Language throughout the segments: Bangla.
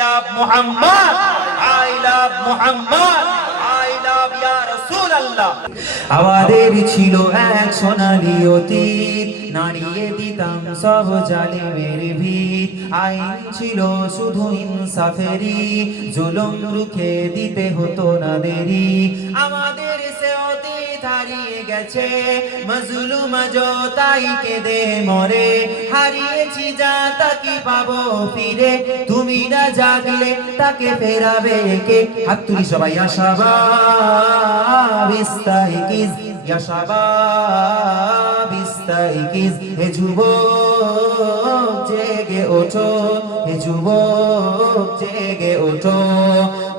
Love Muhammad, I love Muhammad, I love ইয়া রাসূলুল্লাহ। আমাদের ছিল এক সোনালী অতীত, নাড়িয়ে দিতাম সব জালিমের ভিত। আইন ছিল শুধু ইনসাফেরই, জুলুম রুখে দিতে হতো না দেরি। আমাদের সে অতীত হারিয়ে গেছে, মজলুম আজও তাই কেঁদে মরে। হারিয়েছি যা তাকে পাবো ফিরে, তুমি না জাগলে তাকে ফেরাবে কে? হাত তুলি সবাই, ইয়া শাবাব ইস্তাইকিজ, ইয়া শাবাব ইস্তাইকিজ। হে যুবক জেগে ওঠো, হে যুবক জেগে ওঠো।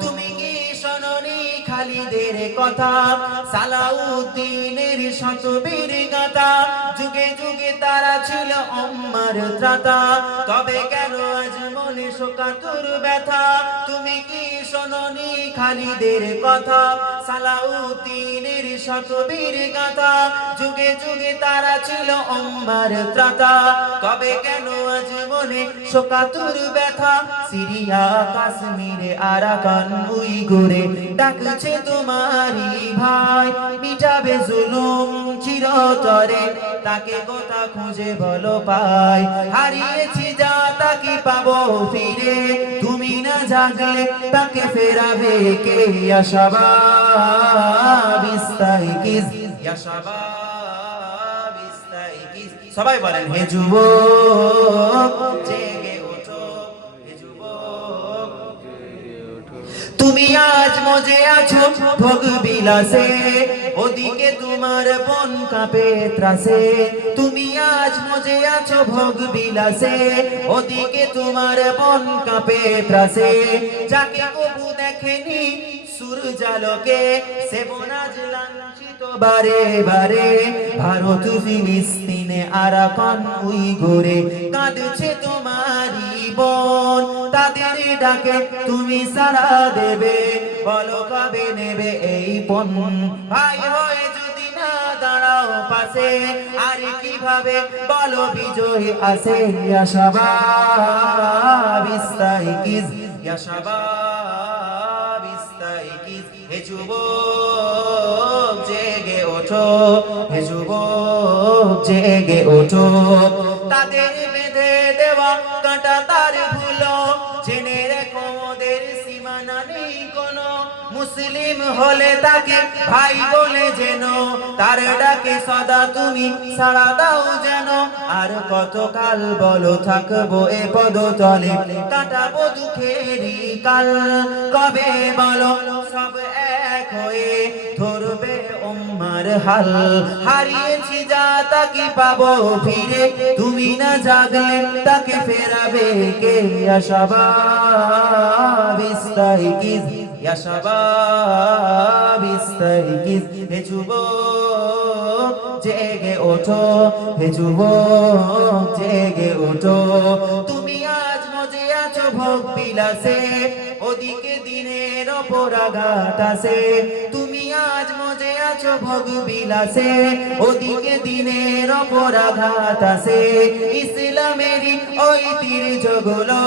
তুমি কি শোনোনি খালিদের কথা, সালাউদ্দিনের শতবীর গাথা? যুগে যুগে তারা ছিল উম্মার ত্রাতা, তবে কেন আজ মনে শোকাতুর ব্যথা? তুমি কি শোনোনি খালিদের কথা, সালাউদ্দিনের শতবীর গাথা? যুগে যুগে তারা ছিল উম্মার ত্রাতা, তবে কেন আজ মনে শোকাতুর ব্যথা? সিরিয়া কাশ্মীরে আরাকান উইগুরে ডাকছে তোমারই ভাই, মিটাবে জুলুম চিরতরে, তাকে কথা খুঁজে বলো পাই। হারিয়েছি যা তাকে পাবো ফিরে, তুমি না জাগলে তাকে ফেরাবে কে? ইয়া শাবাব ইস্তাইকিজ, ইয়া শাবাব ইস্তাইকিজ। সবাই বলেন, হে যুবক জেগে ওঠো, হে যুবক জেগে ওঠো। তুমি আজ মজে আছো ভোগ বিলাসে, ওদিকে তোমার বন কাঁপে ত্রাসে। তুমি আজ মজে আছো ভোগ বিলাসে, ওদিকে তোমার বন কাঁপে ত্রাসে। যাকে কবু দেখেনি সূর্যালোকে, সে বন আজ লাঞ্ছিত বারে বারে। ভারত ফিলিস্তিনে আরাকান উইগুরে কাঁদছে তোমারই বোন, তাদের ডাকে তুমি সাড়া দেবে? বলো কবে নেবে এই পণ? ভাই হয়ে যদি না দাঁড়াও পাশে, আর কিভাবে বলো বিজয় আসে? ইয়া শাবাব ইস্তাইকিজ, ইয়া শাবাব ইস্তাইকিজ। হে যুবক জেগে ওঠো, হে যুবক জেগে ওঠো। তাদের বেঁধে দেওয়া কাঁটা তার ভুলো, জেনে রেখো ওদের সীমানা নেই কোনো। মুসলিম হলে তাকে ভাই বলে যেন, তার ডাকে সদা তুমি সাড়া দাও যেন। আর কতকাল বলো থাকবো এ পদতলে, কাটাবো দুঃখেরই কাল। কবে বলো সব এক হয়ে ধরবে উম্মার হাল? হারিয়েছি যা তাকে পাবো ফিরে, তুমি না জাগলে তাকে ফেরাবে কে? ইয়া শাবাব ইস্তাইকিজ, ইয়া শাবাব ইস্তাইকিজ। হে যুবক জেগে ওঠো, হে যুবক জেগে ওঠো। তুমি আজ মজে আছো ভোগ বিলাসে, ওদিকে দিনের ওপর আঘাত আসে। তুমি আজ মজে আছো ভোগ বিলাসে, ওদিকে দিনের ওপর আঘাত আসে। ইসলামেরই ওই তীর্যগুলো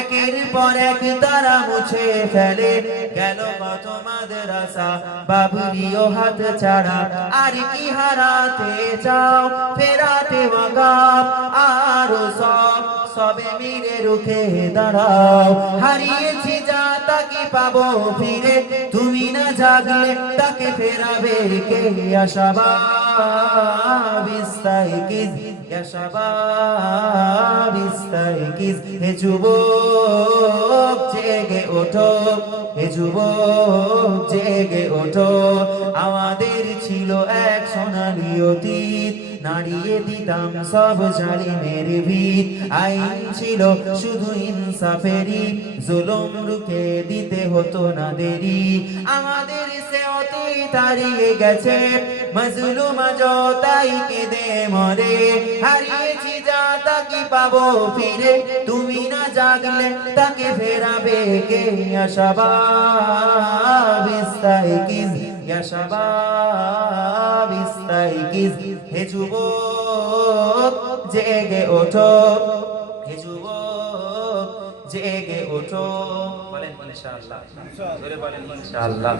একের পর এক তারা মুছে ফেলে। গেল কত মাদ্রাসা বাবরিও হাত ছাড়া, আর কি হারাতে চাও? ফেরাতে ওয়াকাব আরো সব, সবে মিলে রুখে দাঁড়াও। হারিয়েছি যা তাকে পাবো ফিরে, তুমি না জাগলে তাকে ফেরাবে কে? ইয়া শাবাব ইস্তাইকিজ, ইয়া শাবাব ইস্তাইকিজ। হে যুবক জেগে ওঠো, হে যুবক জেগে ওঠো। আমাদের ছিল এক সোনালী অতীত, নাড়িয়ে দিতাম সব জালিমের ভিত। আইন ছিল শুধু ইনসাফেরই, জুলুম রুখে দিতে হতো না দেরি। আমাদের সে অতীত হারিয়ে গেছে, মজলুম আজও তাই কেঁদে মরে। হারিয়েছি যা তাকে পাবো ফিরে, তুমি না জাগলে তাকে ফেরাবে কে? ইয়া শাবাব ইস্তাইকিজ, ইয়া শাবাব ইস্তাইকিজ। হে যুবক জেগে ওঠো, হে যুবক জেগে ওঠো। বলেন ইনশাআল্লাহ, জোরে বলেন ইনশাআল্লাহ।